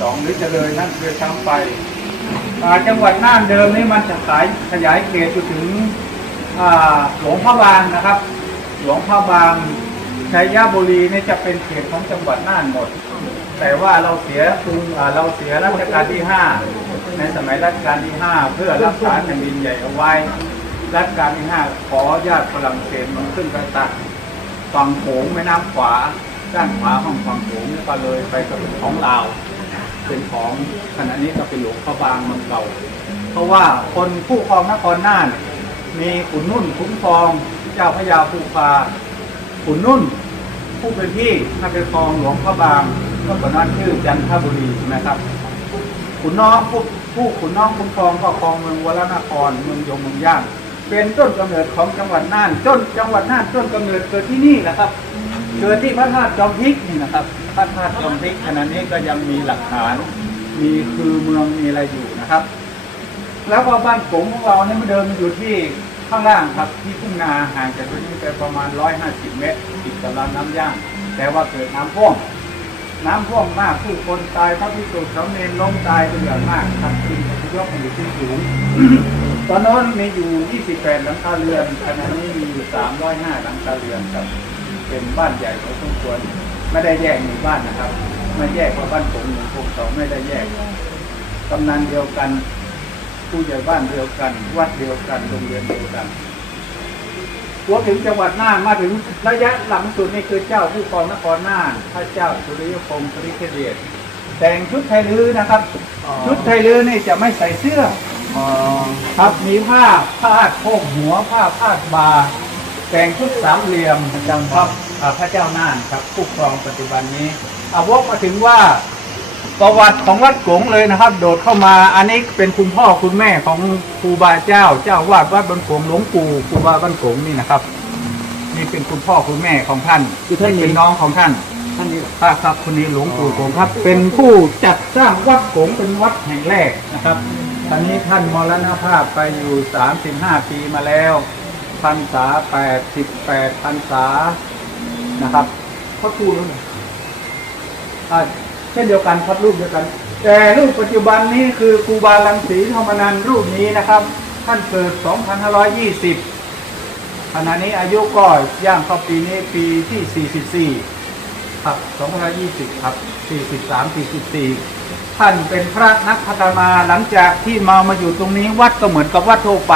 สองหรือจะเลยนั่นคือซ้ำไปจังหวัดน่านเดิมนี่มันจะขายขยายเขตไปถึงหลวงพระบางนะครับ หลวงพระบางชัยบุรีนี่จะเป็นเขตของจังหวัดน่านหมด แต่ว่าเราเสียกรุงอ่าเราเสียรัชกาลที่ห้าในสมัยรัชกาลที่ห้าเพื่อรักษาแผ่นดินใหญ่เอาไว้ รัชกาลที่ห้าขอญาติฝรั่งเศสมันขึ้นไปตัดฝั่งโขงแม่น้ำขวาด้านขวาของฝั่งโขงนี่ก็เลยไปก็เป็นของลาว เป็นของขณะนี้ก็เป็นหลวงพระบางเมืองเก่า เพราะว่าคนผู้ครองนครน่าน มีขุนนุ่นคุ้มครองเจ้าพระยาภูพาขุนนุ่น ผู้เป็นที่ถ้านเป็นครองหลวงพระบางเมื่อก่อนนั้นชื่อจันทบุรีใช่ไหมครับขุนน้องผู้ผู้ขุนน้องคุ้มครองก็ครองเมืองวรนครเมืองยงเมืองย่างเป็นต้นกำเนิดของจังหวัดน่านต้นจังหวัดน่านต้นกำเนิดเกิดที่นี่นะครับ เกิดที่พระธาตุจอมพริกนี่นะครับ พระธาตุจอมพริกขณะนี้ก็ยังมีหลักฐาน มีคือเมืองมีอะไรอยู่นะครับ แล้วก็บ้านโขงของเราเนี่ยมันเดิมมันอยู่ที่ข้างล่างครับที่ทุ่งนาห่างจากตรงนี้ไปประมาณ 150 เมตรติดกับลำน้ำย่าง แต่ว่าเกิดน้ำท่วมน้ำท่วมมากผู้คนตายพระพิสุสามเณรล้มตายเป็นอย่างมากทำกินอพยพมาอยู่ที่สูง ตอนโน้นมีอยู่ 28 หลังคาเรือนขณะนี้มีอยู่ 305 หลังคาเรือนครับ เป็นบ้านใหญ่พอสมควรไม่ได้แยกหมู่บ้านนะครับไม่แยกว่าบ้านผมหนึ่งผมสองไม่ได้แยกกำนันเดียวกัน ผู้ใหญ่บ้านเดียวกัน วัดเดียวกันโรงเรียนเดียวกันรวมถึงจังหวัดน่านมาถึงระยะหลังสุดนี่คือเจ้าผู้ครองนครน่านพระเจ้าสุริยพงศ์สุริเดชแต่งชุดไทยลื้อนะครับอ๋อชุดไทยลื้อนี่จะไม่ใส่เสื้ออ๋อครับมีผ้าพาดโพกหัวผ้าพาดบา แต่งชุดสามเหลี่ยมจ้าครับอ่าพระเจ้าน่านครับผู้ครองปัจจุบันนี้อาวกมาถึงว่าประวัติของวัดกงเลยนะครับ โดดเข้ามาอันนี้เป็นคุณพ่อคุณแม่ของครูบาเจ้า เจ้าวาดวัดบันกงหลวงปู่ครูบาบันกงนี่นะครับนี่เป็นคุณพ่อคุณแม่ของท่านคือท่านนี้เป็นน้องของท่านท่านนี้เหรอพระครับคนนี้หลวงปู่กงครับ เป็นผู้จัดสร้างวัดโกงเป็นวัดแห่งแรกนะครับตอนนี้ท่านมรณภาพไปอยู่ 35 ปีมาแล้ว พรรษา88พรรษานะครับพระครูแล้วเหรออ่าเช่นเดียวกันครับรูปเดียวกัน แต่รูปปัจจุบันนี้คือครูบาลังสีธรรมนันรูปนี้นะครับ ท่านเกิด 2520 ขณะนี้อายุก็ย่างเข้าปีนี้ปีที่ 44 ครับ 2520 ครับ 43 44 ท่านเป็นพระนักพัฒนาหลังจากที่มามาอยู่ตรงนี้วัดก็เหมือนกับวัดทั่วไป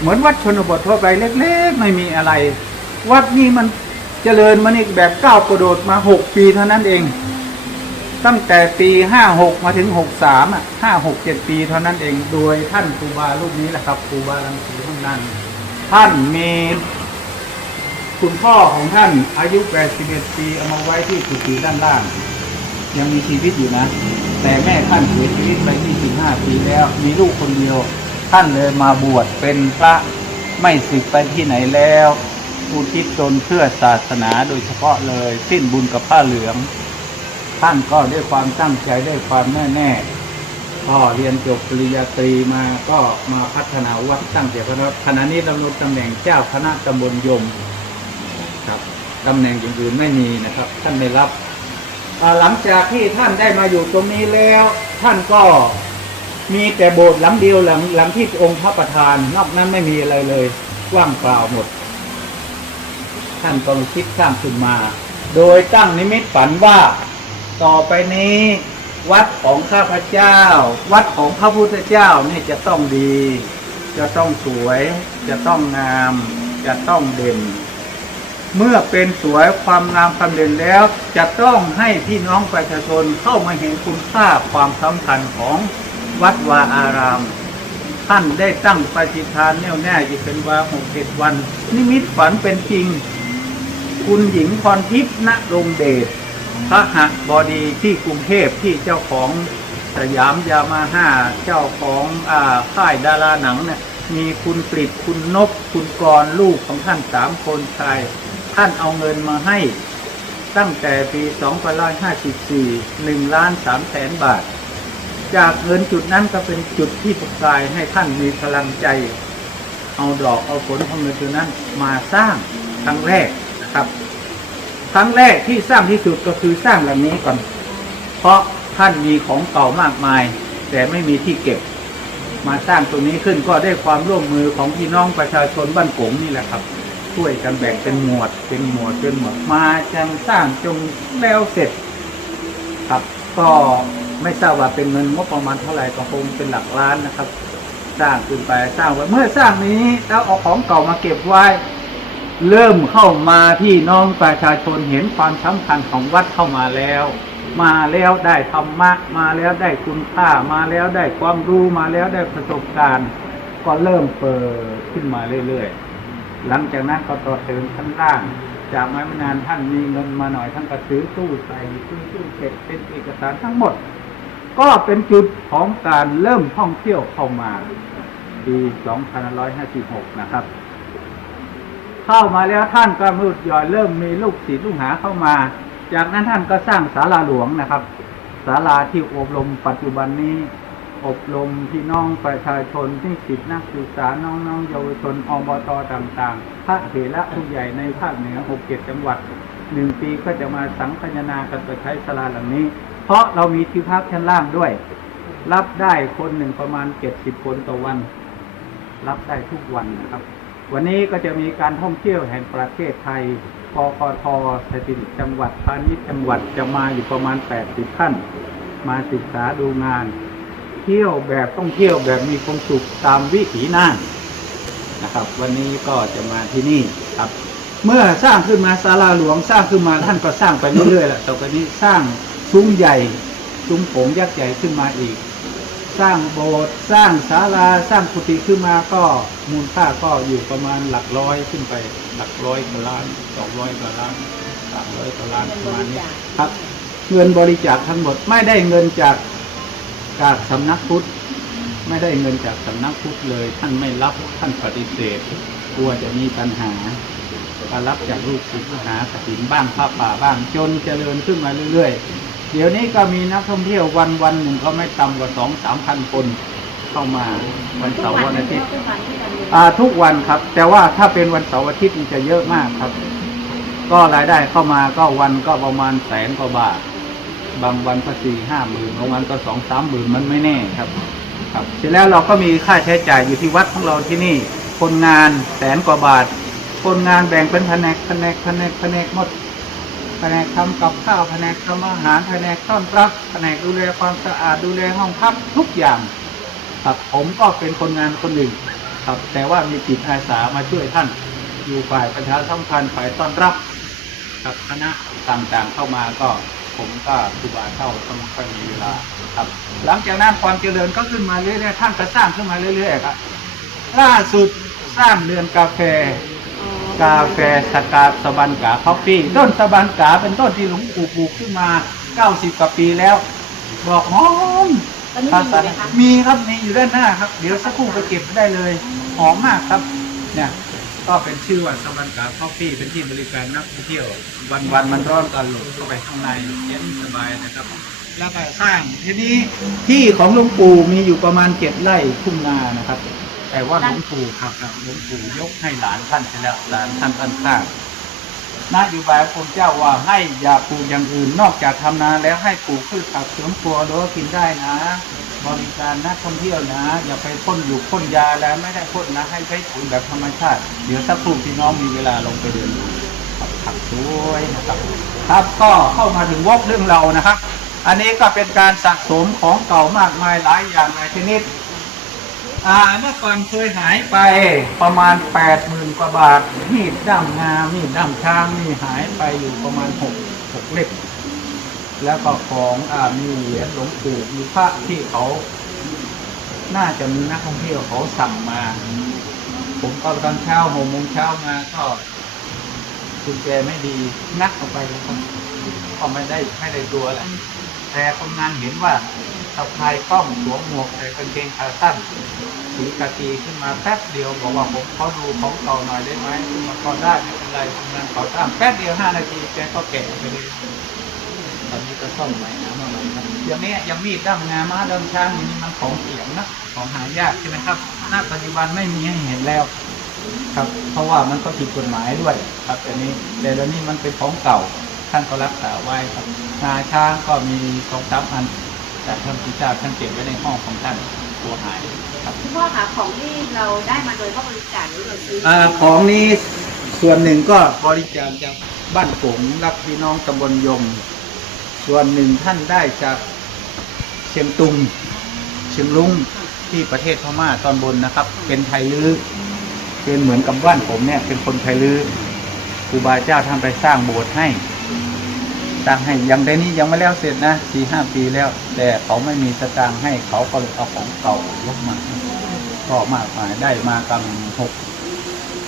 เหมือนวัดชนบททั่วไปเล็ก ๆ ไม่มีอะไร วัดนี้มันเจริญมานี่แบบก้าวกระโดดมา6ปีเท่านั้นเอง ตั้งแต่ปี56มาถึง63อะ5 6 7ปีเท่านั้นเองโดยท่านครูบารูปนี้แหละครับครูบาลังสีท่านนั้นท่านมีคุณพ่อของท่านอายุ 81 ปี เอามาไว้ที่กุฏิด้านล่าง ยังมีชีวิตอยู่นะ แต่แม่ท่านเสียชีวิตไป25 ปีแล้ว มีลูกคนเดียว ท่านเลยมาบวชเป็นพระไม่สึกไปที่ไหนแล้วอุทิศตนเพื่อศาสนาโดยเฉพาะเลย สิ้นบุญกับผ้าเหลือง ท่านก็ด้วยความตั้งใจด้วยความแน่แน่พอเรียนจบปริญญาตรีมาก็มาพัฒนาวัดตั้งแต่พระขณะนี้ดำรงตำแหน่งเจ้าคณะตำบลยมครับตำแหน่งอย่างอื่นไม่มีนะครับ ท่านไม่รับหลังจากที่ท่านได้มาอยู่ตรงนี้แล้ว ท่านก็ มีแต่โบสถ์หลังเดียวหลังหลังที่องค์พระประธาน นอกนั้นไม่มีอะไรเลยว่างเปล่าหมด ท่านก็คิดสร้างขึ้นมา โดยตั้งนิมิตฝันว่า ต่อไปนี้ วัดของข้าพเจ้า วัดของพระพุทธเจ้านี่จะต้องดี จะต้องสวย จะต้องงาม จะต้องเด่น เมื่อเป็นสวยความงามความเด่นแล้ว จะต้องให้พี่น้องประชาชนเข้ามาเห็นคุณค่าความสำคัญของ วัดวาอาราม ท่านได้ตั้งปฏิฐานแน่วแน่อยู่เป็นวาหกเจ็ดวัน นิมิตฝันเป็นจริง คุณหญิงพรทิพย์ณรงเดชพระหบดีที่กรุงเทพที่เจ้าของสยามยามาฮ่าเจ้าของอ่าค่ายดาราหนังเนี่ยมีคุณกฤษคุณนบคุณกรลูกของท่านสามคนชาย ท่านเอาเงินมาให้ ตั้งแต่ปี 2554 1ล้าน3แสนบาท จากเงินจุดนั้นก็เป็นจุดที่ประกายให้ท่านมีพลังใจ เอาดอกเอาผลของเงินตัวนั้นมาสร้างครั้งแรกนะครับครั้งแรกที่สร้างที่สุดก็คือสร้างหลังนี้ก่อน เพราะท่านมีของเก่ามากมาย แต่ไม่มีที่เก็บ มาสร้างตรงนี้ขึ้นก็ได้ความร่วมมือของพี่น้องประชาชนบ้านกงนี่แหละครับช่วยกันแบ่งเป็นหมวด เป็นหมวดเป็นหมวดมาจังสร้างจงแล้วเสร็จ ครับก็ ไม่ทราบว่าเป็นเงินงบประมาณเท่าไหร่ก็คงเป็นหลักล้านนะครับ สร้างขึ้นไปสร้างไว้เมื่อสร้างนี้แล้วเอาของเก่ามาเก็บไว้ เริ่มเข้ามาพี่น้องประชาชนเห็นความสำคัญของวัดเข้ามาแล้ว มาแล้วได้ธรรมะ มาแล้วได้คุณค่า มาแล้วได้ความรู้มาแล้วได้ประสบการณ์ ก็เริ่มเปิดขึ้นมาเรื่อยๆหลังจากนั้นก็ต่อเติมขั้นล่างจากไม่นานท่านมีเงินมาหน่อยท่านก็ซื้อตู้ใส่ซื้อตู้เก็บเป็นเอกสารทั้งหมด ก็เป็นจุดของการเริ่มท่องเที่ยวเข้ามาปี2556 นะครับ เข้ามาแล้วท่านก็มืดย่อยเริ่มมีลูกศิษย์ลูกหาเข้ามา จากนั้นท่านก็สร้างศาลาหลวงนะครับศาลาที่อบรมปัจจุบันนี้อบรมพี่น้องประชาชนที่สิทธินักศึกษาน้องๆเยาวชนอบตต่างๆพระเถระผู้ใหญ่ในภาคเหนือหกเจ็ดจังหวัดหนึ่งปีก็จะมาสังคายนากันไปใช้ศาลาหลังนี้ เพราะเรามีที่พักชั้นล่างด้วย รับได้คนหนึ่งประมาณเจ็ดสิบคนต่อวัน รับได้ทุกวันนะครับ วันนี้ก็จะมีการท่องเที่ยวแห่งประเทศไทยปคทสถิติจังหวัดพาณิชย์จังหวัดจะมาอยู่ประมาณ80ท่าน มาศึกษาดูงาน เที่ยวแบบต้องเที่ยวแบบมีความสุขตามวิถีน่านนะครับ วันนี้ก็จะมาที่นี่ครับ เมื่อสร้างขึ้นมาศาลาหลวงสร้างขึ้นมาท่านก็สร้างไปเรื่อยๆแหละต่อไปนี้สร้าง ซุ้มใหญ่ ซุ้มโผงยักษ์ใหญ่ขึ้นมาอีก สร้างโบสถ์สร้างศาลาสร้างกุฏิขึ้นมาก็มูลค่าก็อยู่ประมาณหลักร้อยขึ้นไปหลักร้อยกว่าล้านสองร้อยกว่าล้านสามร้อยกว่าล้านประมาณนี้ครับเงินบริจาคทั้งหมดไม่ได้เงินจากจากสำนักพุทธไม่ได้เงินจากสำนักพุทธเลย ท่านไม่รับท่านปฏิเสธกลัวจะมีปัญหาก็รับจากลูกศิษย์หากฐินบ้างผ้าป่าบ้างจนเจริญขึ้นมาเรื่อย ๆ เดี๋ยวนี้ก็มีนักท่องเที่ยววันวันหนึ่งก็ไม่ต่ำกว่าสองสามพันคน เข้ามาวันเสาร์วันอาทิตย์อ่าทุกวันครับ แต่ว่าถ้าเป็นวันเสาร์อาทิตย์มันจะเยอะมากครับ ก็รายได้เข้ามาก็วันก็ประมาณแสนกว่าบาท บางวันก็สี่ห้าหมื่นบางวันก็สองสามหมื่นมันไม่แน่ครับ ครับ เสร็จแล้วเราก็มีค่าใช้จ่ายอยู่ที่วัดของเราที่นี่ คนงานแสนกว่าบาท คนงานแบ่งเป็นแผนกแผนกแผนกแผนกหมด แผนกทำกับข้าวแผนกทำอาหารแผนกต้อนรับแผนกดูแลความสะอาดดูแลห้องพักทุกอย่างครับผมก็เป็นคนงานคนหนึ่งครับแต่ว่ามีจิตอาสามาช่วยท่านอยู่ฝ่ายประชาสัมพันธ์ฝ่ายต้อนรับครับคณะต่างๆเข้ามาก็ผมก็ครูบาเข้าต้องค่อยมีเวลาครับ หลังจากนั้นความเจริญก็ขึ้นมาเรื่อยๆท่านก็สร้างขึ้นมาเรื่อยๆครับล่าสุดสร้างเรือนกาแฟ กาแฟสกาสบันกาคอฟฟี่ต้นสบันกาเป็นต้นที่หลวงปู่ปลูกขึ้นมา 90 กว่าปีแล้ว บอกหอมตอนนี้มีอยู่ไหมคะมีครับมีอยู่ด้านหน้าครับ เดี๋ยวสักครู่ไปเก็บได้เลย หอมมากครับ เนี่ยก็เป็นชื่อว่าสบันกาคอฟฟี่เป็นที่บริการนักท่องเที่ยว วันวันๆมันร้อนกันหลบเข้าไปข้างในเย็นสบายนะครับ แล้วก็สร้างทีนี้ที่ของหลวงปู่มีอยู่ประมาณเจ็ดไร่ทุ่งนานะครับ แต่ว่าหลวงปู่ครับหลวงปู่ยกให้หลานท่านไปแล้วหลานท่านท่านข้างนโยบายของเจ้าว่าให้อย่าปลูกอย่างอื่น นอกจากทำนาแล้วให้ปลูกพืชผักสวนครัวหรือว่ากินได้นะ บริการนักท่องเที่ยวนะ อย่าไปพ่นอยู่พ่นยาแล้วไม่ได้พ่นนะให้ใช้ปุ๋ยแบบธรรมชาติ เดี๋ยวสักครู่พี่น้องมีเวลาลงไปเดินดูครับผักสวยนะครับ ครับก็เข้ามาถึงวอกเรื่องเรานะครับอันนี้ก็เป็นการสะสมของเก่ามากมายหลายอย่างหลายชนิด อ่าเมื่อก่อนเคยหายไปประมาณแปดหมื่นกว่าบาท มีดด้ามงามีดด้ามช้างนี่หายไปอยู่ประมาณหกหกเล่มแล้วก็ของอ่ามีเหรียญหลวงปู่มีพระที่เขา น่าจะมีนักท่องเที่ยวเขาสั่งมา ผมก็ตอนเช้าหกโมงเช้ามาก็กุญแจไม่ดีนักออกไปแล้วก็ก็ไม่ได้ไม่ได้ตัวแหละแต่คนงานเห็นว่า สะพายกล้องสวมหมวกใส่กางเกงขาสั้นสีกากีขึ้นมาแป๊บเดียวบอกว่าผมขอดูของเก่าหน่อยได้ไหมขึ้นมาก็ได้ไม่เป็นไรคนงานขอตั้งแป๊บเดียวห้านาทีแกก็แกะไปเลยตอนนี้ก็ซ่อมใหม่นะมาใหม่ครับเดี๋ยวนี้ยังมีดด้ามงาม้าเดิมช้างอย่างนี้มันของเสียงนะของหายากใช่ไหมครับณปัจจุบันไม่มีให้เห็นแล้วครับ เพราะว่ามันก็ผิดกฎหมายด้วย ครับแต่นี้แต่เดี๋ยวนี้มันเป็นของเก่าท่านก็รักษาไว้ครับงาช้างก็มีสองสามอัน แต่ท่านพุทธเจ้าท่านเก็บไว้ในห้องของท่านตัวหายครับคุณพ่อคะของที่เราได้มาโดยพ่อบริจาคหรือเราซื้ออ่าของนี้ส่วนหนึ่งก็บริจาคจากบ้านผงรักพี่น้องตำบลยม ส่วนหนึ่งท่านได้จากเชียงตุงเชียงลุงที่ประเทศพม่าตอนบนนะครับ เป็นไทยลื้อเป็นเหมือนกับบ้านผมเนี่ยเป็นคนไทยลื้อครูบาเจ้าท่านไปสร้างโบสถ์ให้ สร้างให้ยังได้นี้ยังไม่แล้วเสร็จนะสี่ห้าปีแล้ว แต่เขาไม่มีสตางค์ให้เขาก็เลยเอาของเก่ายกมาก็มากมายได้มากันหก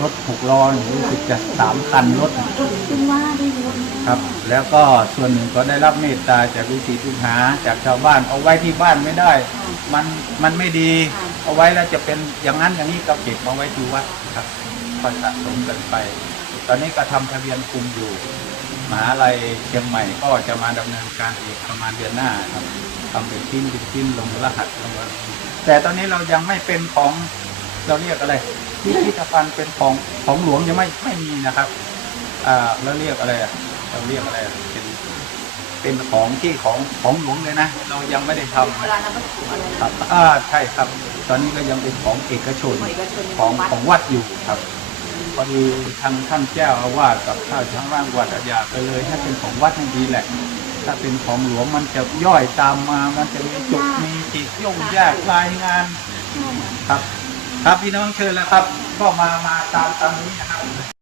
รถหกล้อรู้สึกจะสามคันรถครับ แล้วก็ส่วนหนึ่งก็ได้รับเมตตาจากลูกศิษย์ลูกหา จากชาวบ้านเอาไว้ที่บ้านไม่ได้ มันมันไม่ดี เอาไว้แล้วจะเป็นอย่างนั้นอย่างนี้ก็เก็บเอาไว้ที่วัดครับก็สะสมกันไป ตอนนี้ก็ทำทะเบียนคุมอยู่ มหาลัยเชียงใหม่ก็จะมาดำเนินการอีกประมาณเดือนหน้าครับทำเป็นชิ้นเป็นชิ้นลงรหัสลงรหัสแต่ตอนนี้เรายังไม่เป็นของเราเรียกอะไรพิพิธภัณฑ์เป็นของของหลวงยังไม่ไม่มีนะครับอ่าเราเรียกอะไรอะเราเรียกอะไรอะเป็นเป็นของที่ของของหลวงเลยนะ เรายังไม่ได้ทำเวลานำวัตถุอะไรครับอ่าใช่ครับ ตอนนี้ก็ยังเป็นของเอกชนของเอกชนของวัดของวัดอยู่ครับพ อดีทางท่านเจ้าอาวาสกับข้าช้างร่างวัดอาญาไปเลยถ้าเป็นของวัดให้ดีแหละ ถ้าเป็นของหลวงมันจะย่อยตามมา มันจะมีจุกมีจิกยุ่งยากรายงานครับ ครับพี่น้องเชิญแล้วครับ ก็มามาตามตามนี้นะครับ